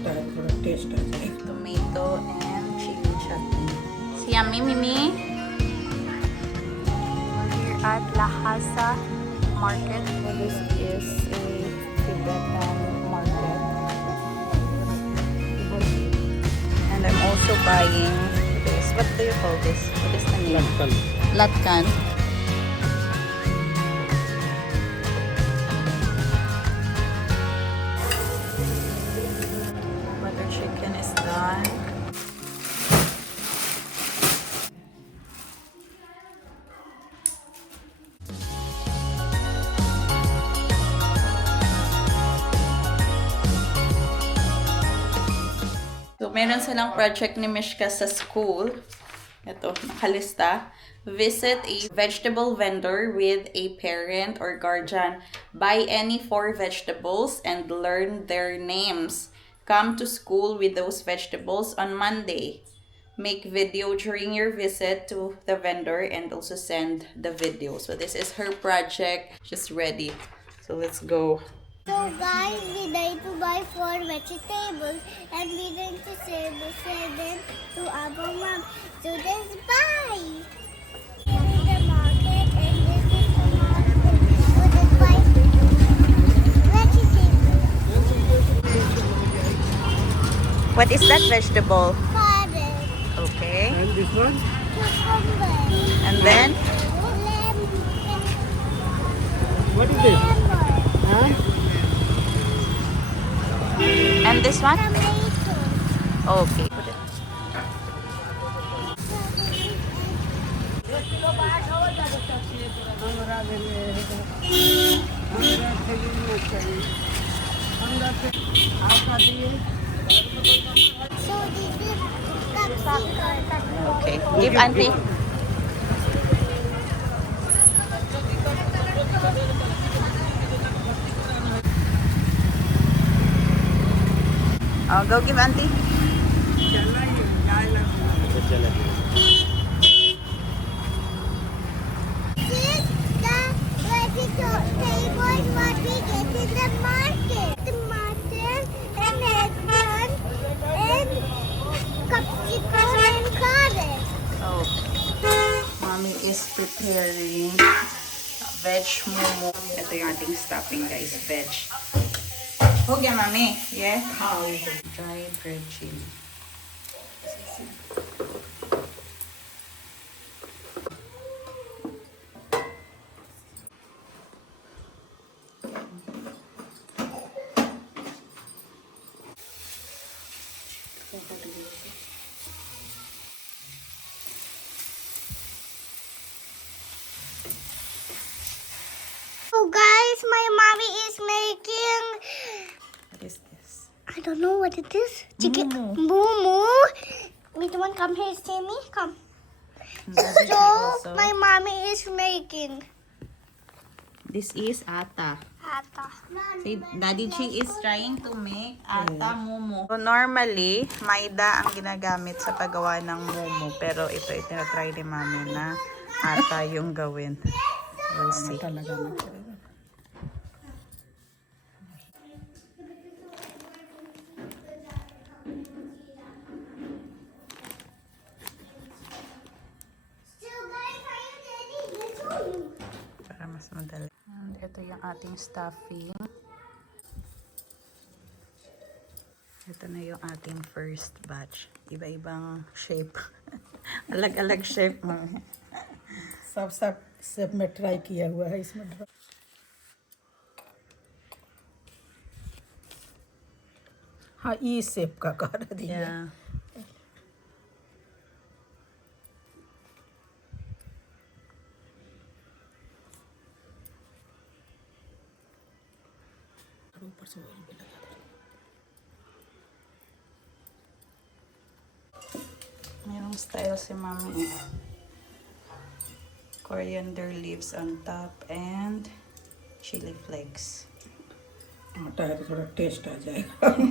आता है, थोड़ा टेस्ट आ जाएगा। Tomato and chili chutney. It's yummy, Mimi. We're at La Hasa Market. This is a Tibetan market. And I'm also buying this. What do you call this? What is the name? Latkan. Latkan. Butter chicken is done. So, meron silang project ni Mishka sa school. Ito, nakalista. Visit a vegetable vendor with a parent or guardian. Buy any 4 vegetables and learn their names. Come to school with those vegetables on Monday. Make video during your visit to the vendor and also send the video. So this is her project. She's ready. So let's go. So guys, we need to buy 4 vegetables and we need to send them to our mom. So let's buy. This is the market and this is the market. So let's buy vegetables. What is that vegetable? Carrot, Okay. And this one? cucumber, And then? lemon, What is this? Huh? And this one? tomato. Okay. Put it. So this is capsicum. Okay. Give auntie. Oh, go give auntie. This the vegetables what we get in the market. Tomato and eggplant and capsicum and carrot. Okay. Mommy is preparing veg momo. Ito yung ating stuffing, guys. Veg. Hugya, mami. Yeah? Dry bread chili. So guys, my mommy is making, What is this? I don't know what it is. Chicken. Momo. Momo. Wait, one come here, Sammy. Come. So Also, my mommy is making. this is ata. Ata. See, Daddy Chi is trying to make ata momo. So, normally, maida ang ginagamit sa paggawa ng momo. Pero ito, itinatry ni Mami na ata yung gawin. We'll see. Talaga na. So guys, are you ready? Let's show you. Para mas madali. And ito yung ating stuffing. Ito na yung ating first batch. Iba-ibang shape. Alag-alag shape, Mami. सब में ट्राई किया हुआ है इसमें। हाँ, ई शेप का कर दिया। Yeah. ऊपर से ऑयल भी लगा दे। Merong style si Mami. Coriander leaves on top and chili flakes. आटा है तो थोड़ा टेस्ट आ जाएगा।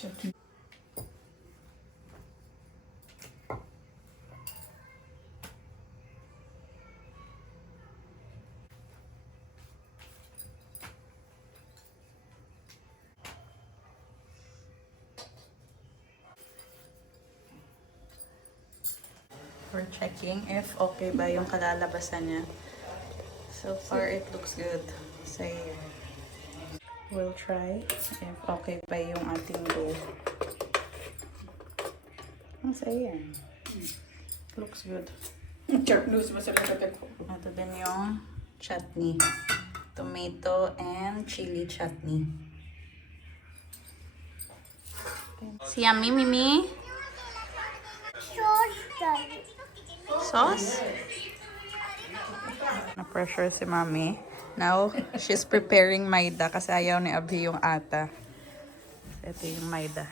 चटनी We're checking if okay ba yung kalalabasan niya. So far, it looks good. So, yeah. We'll try if okay pa yung ating dough. Ang saya. Looks good. Chart news masarap na ko. Ito din yung chutney. Tomato and chili chutney. Si Yummy, Mimi? Sauce? Na-pressure si Mami. Now, she's preparing maida kasi ayaw ni Abhi yung ata. Ito yung maida.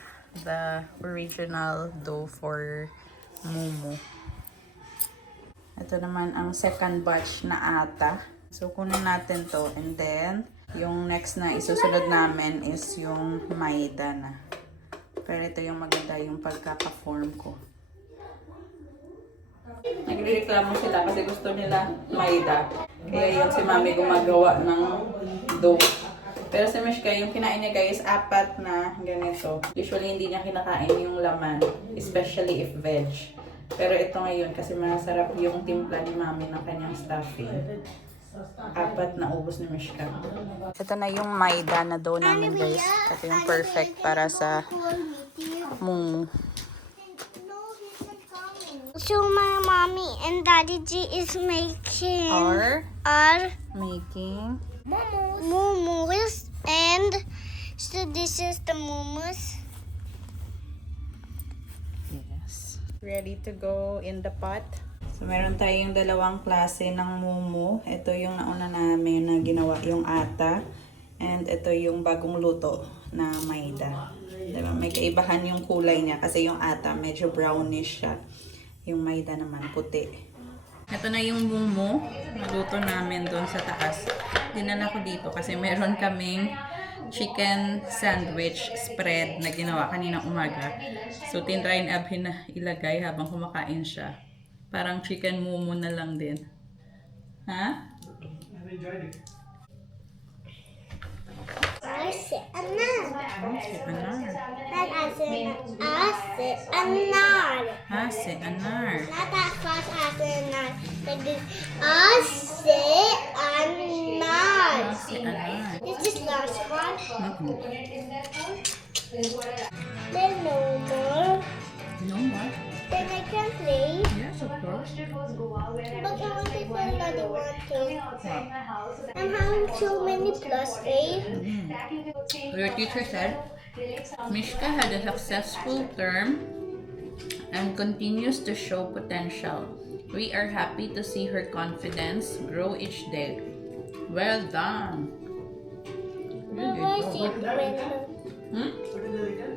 The original dough for mumu. Ito naman ang second batch na ata. So, kunin natin to. And then, yung next na isusunod namin is yung maida na. Pero ito yung maganda yung pagkaka-form ko. Nagreklamo sila kasi gusto nila maida. Kaya yun si Mami gumagawa ng dough. Pero si Mishka, yung kinain niya guys, 4 na ganito. Usually hindi niya kinakain yung laman, especially if veg. Pero ito ngayon kasi masarap yung timpla ni Mami ng kanyang stuffing. 4 na ubos ni Mishka. Ito na yung maida na dough namin guys. Ito yung perfect para sa mumu. So my mommy and daddy G is making Making momos, and so this is the momos. Yes. Ready to go in the pot. So meron tayong dalawang klase ng mumu. Ito yung nauna namin na ginawa yung ata. And ito yung bagong luto na maida. Diba? May kaibahan yung kulay niya kasi yung ata medyo brownish siya. Yung maida naman puti. Ito na yung mumu. Naluto namin doon sa taas. Dinala ko dito kasi meron kaming chicken sandwich spread na ginawa kanina umaga. So, tinry ni Abhi na ilagay habang kumakain siya. Parang chicken mumu na lang din. Ha? I say anar. Hase anar. Not that fast as anar. Like this. I say anar. Hase anar. Is this last one? Mm-hmm. Then no more. No more? Then I can play. Yes, of course. But I want to say another one too. I'm having so many plus A. Your teacher said, Mishka had a successful term and continues to show potential. We are happy to see her confidence grow each day. Well done.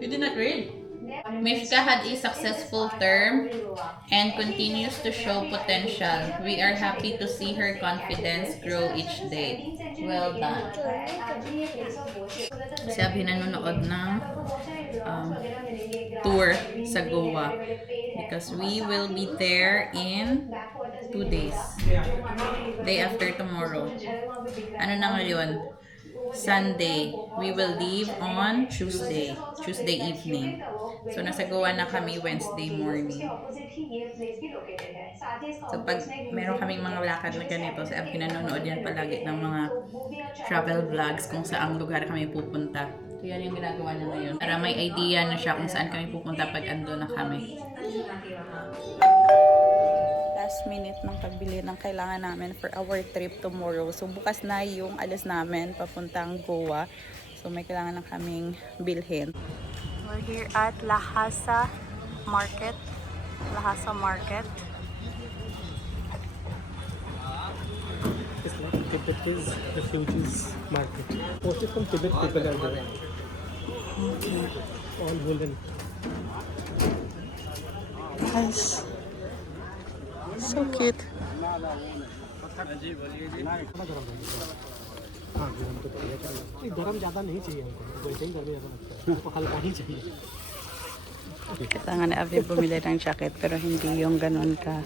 You did not read? Mishka had a successful term and continues to show potential. We are happy to see her confidence grow each day. Well done. Sabi nanonood ng tour sa Goa because we will be there in 2 days. Day after tomorrow. Ano na ngayon? Sunday. We will leave on Tuesday evening. So, nasa Goa na kami Wednesday morning. So, pag meron kaming mga lakad na ganito, sa pinanonood yan palagi ng mga travel vlogs kung saang lugar kami pupunta. So, yan yung ginagawa na ngayon. Para may idea na siya kung saan kami pupunta pag ando na kami. Last minute ng pagbili ng kailangan namin for our trip tomorrow. So, bukas na yung alis namin papuntang Goa. So, may kailangan na kaming bilhin. We're here at Lhasa Market. Lhasa Market. It's like Tibet's refugees market. Mostly from Tibet people are there. All woolen. Nice. So cute. हाँ गरम तो चाहिए नहीं गरम ज़्यादा नहीं चाहिए हमको वैसे ही गर्मी ज़्यादा लगता है हमको हल्का ही चाहिए Kailangan na Abby bumili ng jacket pero hindi yung ganun ka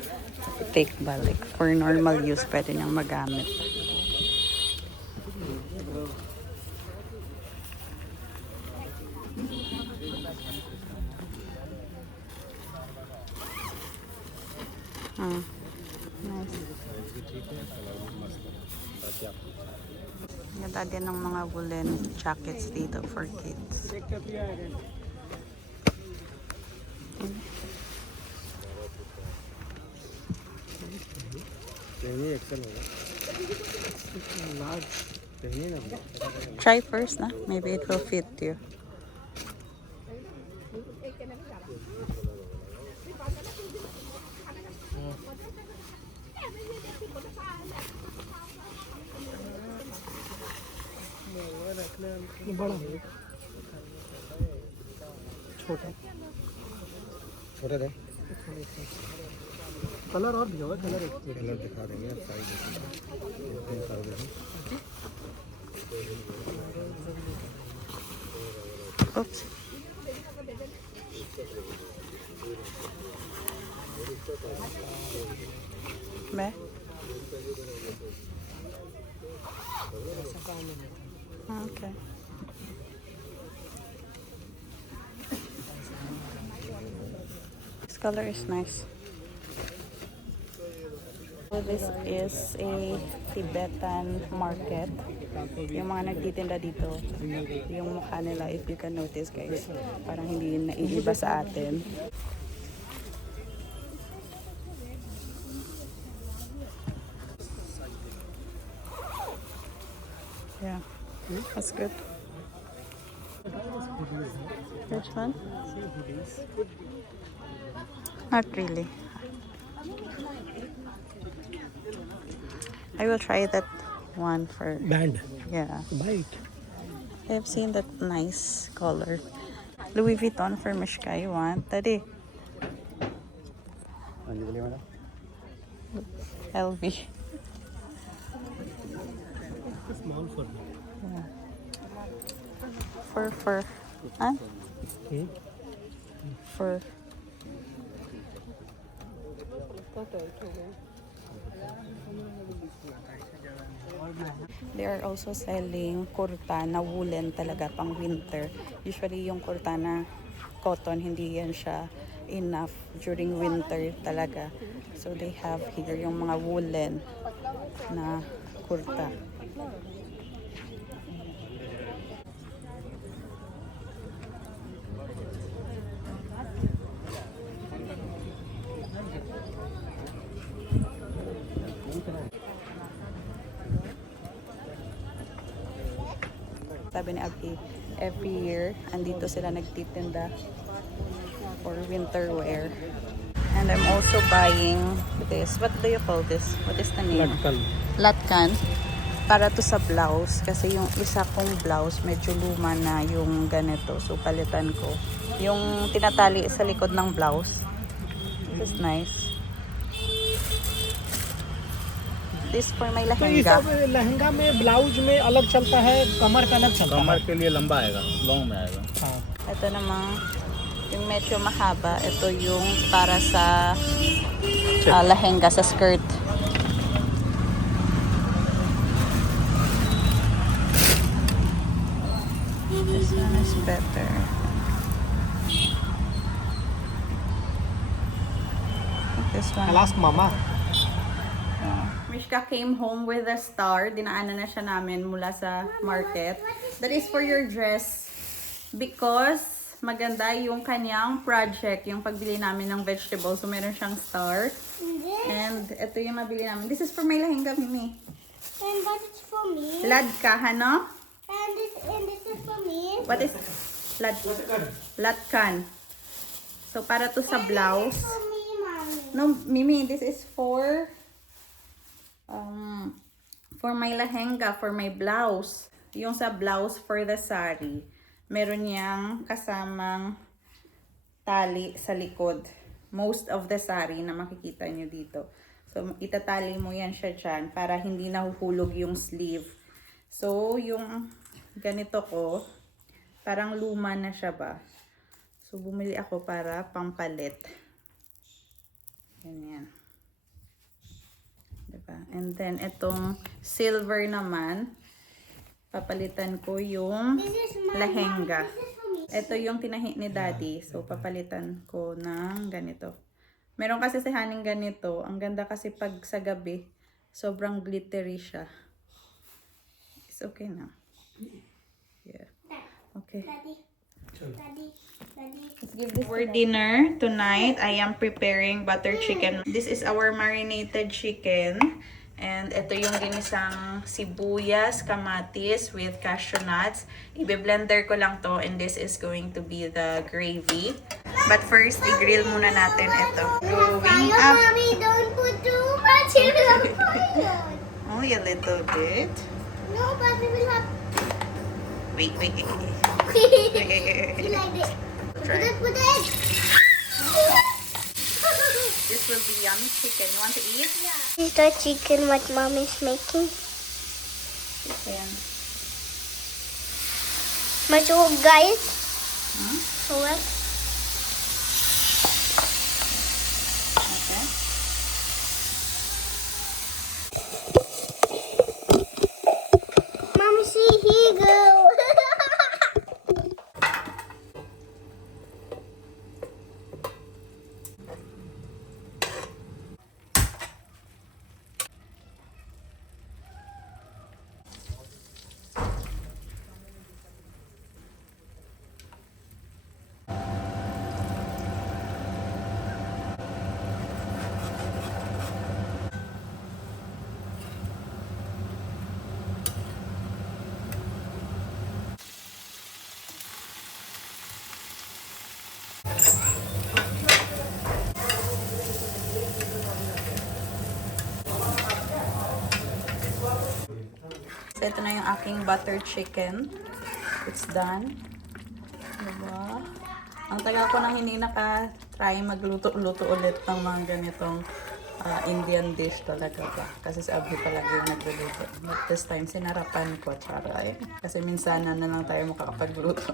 thick ba. Like for normal use pwede niyang magamit. Nice. Ganda din ng mga woolen jackets dito for kids. Try first, na. Maybe it will fit you. ये बड़ा है छोटा छोटा था कलर और भी होगा कलर एक कलर दिखा देंगे अब size Oops. Be? Okay. This color is nice. So this is a Tibetan market. Yung mga nagtitinda dito, yung mukha nila, if you can notice guys, parang hindi naiiba sa atin. Yeah, that's good. Which one? Not really. I will try that one for, band yeah. White I've seen that nice color. Louis Vuitton for Mishka, you want? Daddy, LV. Small for Fur. Huh? Hmm? Fur. They are also selling kurta na woolen talaga pang winter. Usually yung kurta na cotton, hindi yan siya enough during winter talaga. So they have here yung mga woolen na kurta. Sabi ni Abby, every year, andito sila nagtitinda for winter wear. And I'm also buying this. What do you call this? What is the name? लटकन Latkan. Para to sa blouse. Kasi yung isa kong blouse, medyo luma na yung ganito. So, palitan ko. Yung tinatali sa likod ng blouse. This is nice. This for my तो ये lehenga. सब लहंगा में ब्लाउज में अलग चलता है कमर पे अलग चलता है कमर के लिए लंबा आएगा लॉन्ग में आएगा हाँ Ito namang yung medyo mahaba. Ito yung para sa lehenga, sa skirt. This one is better. This one. I'll ask mama Mishka came home with a star. Dinaanan na siya namin mula sa market. That is for your dress. Because maganda yung kanyang project, yung pagbili namin ng vegetables. So, meron siyang star. And ito yung nabili namin. This is for my lehenga, Mimi. And that is for me. Ladka, ano? And this is for me. What is latkan? So, para to sa blouse. For me, mommy. No, Mimi, this is for my lehenga, for my blouse. Yung sa blouse for the sari, meron niyang kasamang tali sa likod. Most of the sari na makikita nyo dito. So, itatali mo yan siya dyan para hindi nahuhulog yung sleeve. So, yung ganito ko, parang luma na siya ba? So, bumili ako para pampalit. Ganyan. Diba? And then, itong silver naman, papalitan ko yung This is my lehenga. This is for me. Ito yung tinahi ni Daddy. So, papalitan ko ng ganito. Meron kasi si Haning ganito. Ang ganda kasi pag sa gabi, sobrang glittery siya. It's okay na. Yeah. Okay. Daddy. Daddy. For dinner tonight, I am preparing butter chicken. This is our marinated chicken. And ito yung ginisang sibuyas, kamatis with cashew nuts. Ibe-blender ko lang to and this is going to be the gravy. But first, i-grill muna natin ito. Going up. Mommy, don't put too much in the fire. Only a little bit. No, but we will have. Wait. You like it? Try. Put it. This will be yummy chicken. You want to eat? Is the chicken what mom is making? Chicken. Masuk guys. Hmm? What? Okay. Mommy, see, here you go. So, ito na yung aking butter chicken. It's done. Diba? Ang tagal ko nang hindi naka-try magluto-luto ulit ng mga ganitong Indian dish talaga ba. Kasi si Abhi palagi yung nagluluto. But this time, sinarapan ko. Charay. Kasi minsan na lang tayo makakapagluto.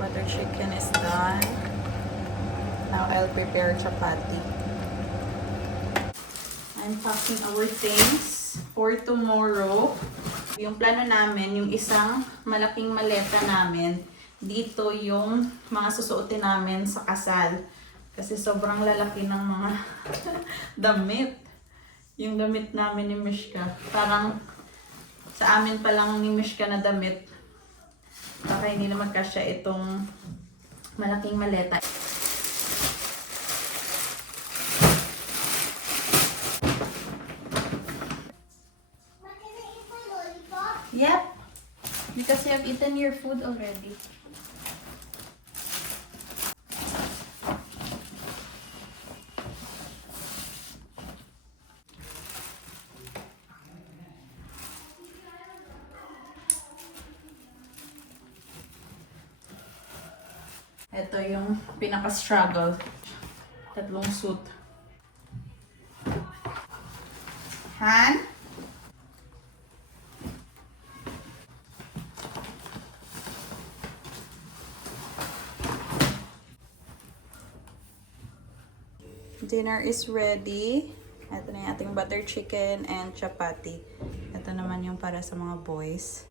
Butter chicken is done. Now, I'll prepare chapati. I'm packing our things for tomorrow. Yung plano namin, yung isang malaking maleta namin, dito yung mga susuotin namin sa kasal. Kasi sobrang lalaki ng mga damit. Yung damit namin ni Mishka. Parang sa amin pa lang ni Mishka na damit. Baka hindi na magkasya itong malaking maleta. Can I eat my lollipop? Yep. Because you have eaten your food already. Ito yung pinaka-struggle. Tatlong suit. Han? Dinner is ready. Ito na yung ating butter chicken and chapati. Ito naman yung para sa mga boys.